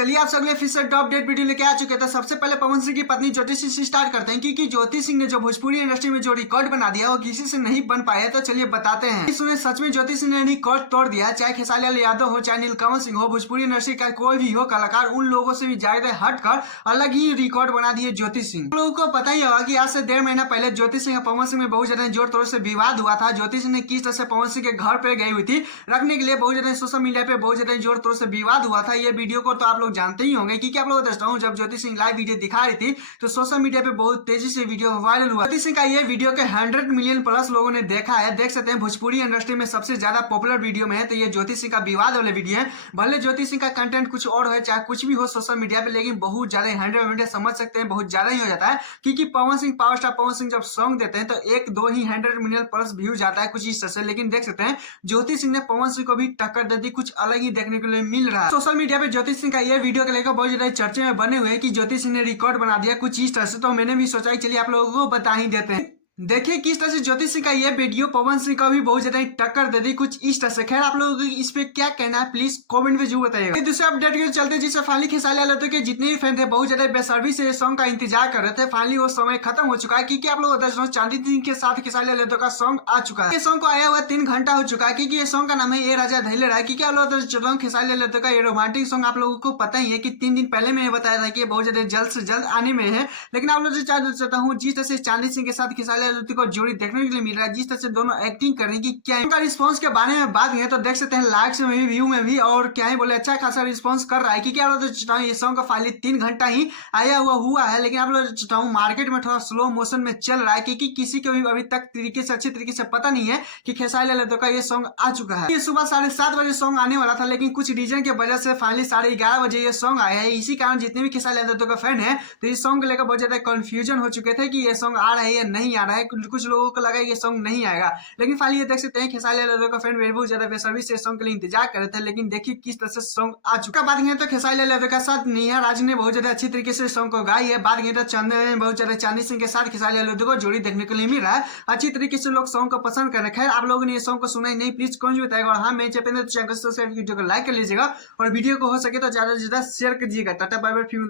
चलिए आप सब फिर से टॉप डेट वीडियो लेके आ चुके थे। सबसे पहले पवन सिंह की पत्नी ज्योति सिंह से स्टार्ट करते हैं क्योंकि ज्योति सिंह ने जो भोजपुरी इंडस्ट्री में जो रिकॉर्ड बना दिया वो किसी से नहीं बन पाया। तो चलिए बताते हैं सुने सच में ज्योति सिंह ने रिकॉर्ड तोड़ दिया। चाहे खेसारी लाल यादव हो, चाहे नीलकमल सिंह हो, भोजपुरी इंडस्ट्री का कोई भी हो कलाकार, उन लोगों से भी ज्यादा हटकर अलग ही रिकॉर्ड बना दिए ज्योति सिंह। लोगों को पता ही होगा कि आज से 1.5 महीना पहले ज्योति सिंह और पवन सिंह में बहुत ज्यादा जोर तोड़ से विवाद हुआ था। ज्योति सिंह ने किस तरह से पवन सिंह के घर पे गई हुई थी रखने के लिए, बहुत ज्यादा सोशल मीडिया पे बहुत ज्यादा जोर तोड़ से विवाद हुआ था। ये वीडियो को तो आप लोग जानते ही होंगे कि आप लोग दर्शक हूं, जब ज्योति सिंह लाइव वीडियो दिखा रही थी तो सोशल मीडिया पे बहुत तेजी से वीडियो वायरल हुआ। ज्योति सिंह का ये वीडियो के 100 मिलियन प्लस लोगों ने देखा है। देख सकते हैं भोजपुरी इंडस्ट्री में सबसे ज्यादा पॉपुलर वीडियो में है तो ये ज्योति सिंह का विवाद वाले वीडियो है। भले ज्योति सिंह का कंटेंट कुछ और है, चाहे कुछ भी हो सोशल मीडिया पे, लेकिन बहुत ज्यादा 100 मिलियन समझ सकते हैं बहुत ज्यादा ही हो जाता है। क्योंकि पवन सिंह पावर स्टार पवन सिंह जब सॉन्ग देते हैं तो एक दो ही 100 मिलियन प्लस व्यू जाता है कुछ इस तरह से। लेकिन देख सकते हैं ज्योति सिंह ने पवन सिंह को भी टक्कर दे दी, कुछ अलग ही देखने के लिए मिल रहा है। सोशल मीडिया पे ज्योति सिंह का ये वीडियो को लेकर बहुत ज्यादा चर्चे में बने हुए हैं कि ज्योति सिंह ने रिकॉर्ड बना दिया कुछ इस तरह से। तो मैंने भी सोचा कि चलिए आप लोगों को बता ही देते हैं। देखिए किस तरह से ज्योति सिंह का ये वीडियो पवन सिंह का भी बहुत ज्यादा टक्कर दे दी कुछ इस तरह से। खैर आप लोगों को इस पे क्या कहना है प्लीज कमेंट में जरूर बताइएगा। दूसरे अपडेट के चलते जिससे फाइनली खेसारी लाल यादव के जितने भी फैन थे बहुत ज्यादा बेसब्री से सॉन्ग का इंतजार कर रहे थे। फाइनली वो समय खत्म हो चुका है क्योंकि आप लोग चांदी सिंह के साथ खेसारी लाल यादव का सॉन्ग आ चुका है। ये सॉन्ग को आया हुआ 3 घंटा हो चुका है क्योंकि ये सॉन्ग का नाम है ए राजा धैले रहा है। क्योंकि आप लोग खेसारी लाल यादव का ये रोमांटिक सॉन्ग आप लोगों को पता ही है कि 3 दिन पहले मैंने बताया था कि बहुत ज्यादा जल्द से जल्द आने में है। लेकिन आप लोग से चाहता हूँ जिस तरह से चांदी सिंह के साथ खेसारी लाल यादव को जोड़ी देखने के लिए मिल रहा है, जिस तरह से दोनों एक्टिंग कर रही है कि क्या इनका रिस्पांस के बारे में बात है तो देख सकते हैं लाइक्स में भी, व्यू में भी, और क्या ही बोले अच्छा खासा रिस्पांस कर रहा है। क्योंकि आप लोग ये सॉन्ग का फाइनली 3 घंटा ही आया हुआ है। लेकिन आप लोग मार्केट में थोड़ा स्लो मोशन में चल रहा है क्योंकि किसी को भी अभी तक तरीके से अच्छे तरीके से पता नहीं है कि खेसारी लाल यादव का ये सॉन्ग आ चुका है। ये सुबह 7:30 बजे सॉन्ग आने वाला था, लेकिन कुछ रीजन की वजह से फाइनली 11:30 बजे ये सॉन्ग आया है। इसी कारण जितने भी खेसारी लाल यादव का फैन है तो इस सॉन्ग को लेकर बहुत ज्यादा कंफ्यूजन हो चुके थे कि ये सॉन्ग आ रहा है या नहीं आ रहा है। कुछ लोगों को लगा ये सॉन्ग नहीं आएगा, लेकिन फाइनली ये देख सकते हैं खेसारी लाल यादव का फैन बहुत ज्यादा बेसब्री से सॉन्ग के लिए इंतजार कर रहे थे। लेकिन देखिए किस तरह से सॉन्ग आ चुका। बात करें तो खेसारी लाल यादव के साथ नेहा राज ने बहुत ज्यादा अच्छी तरीके से सॉन्ग को गाई है। बात करें तो चंदन बहुत ज्यादा चांदी सिंह के साथ खेसारी लाल यादव को जोड़ी देखने के लिए मिल रहा है। अच्छी तरीके से लोग सॉन्ग को पसंद कर रहे हैं। आप लोगों ने ये सॉन्ग को सुना ही नहीं प्लीज कौन भी बताएगा। और हाँ मैं चैनल को सब्सक्राइब वीडियो को लाइक कर लीजिएगा और वीडियो को हो सके तो ज्यादा से ज्यादा शेयर कीजिएगा। Tata bye bye.